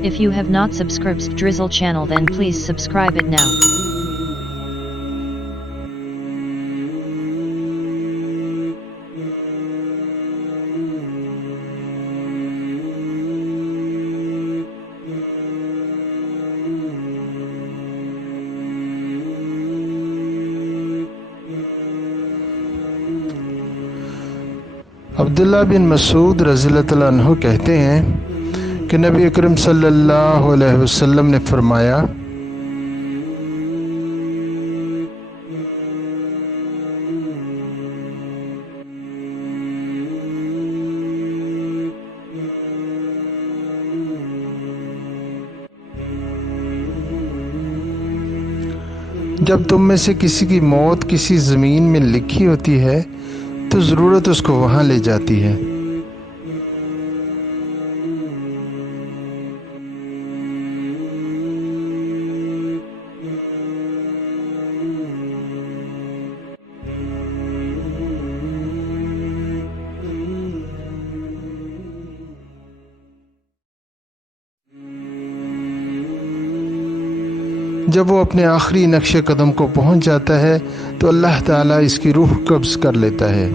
If you have not subscribed Drizzle channel, then please subscribe it now. Abdullah बिन मसूद रज़ियल्लाहु अन्हु कहते हैं कि नबी अकरम सल्लल्लाहु अलैहि वसल्लम ने फरमाया, जब तुम में से किसी की मौत किसी ज़मीन में लिखी होती है तो ज़रूरत उसको वहाँ ले जाती है। जब वो अपने आखिरी नक्शे कदम को पहुंच जाता है तो अल्लाह ताला इसकी रूह कब्ज़ कर लेता है।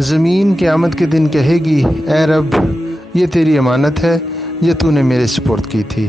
ज़मीन क़यामत के दिन कहेगी, ऐ रब, ये तेरी अमानत है, ये तूने मेरे सुपुर्द की थी।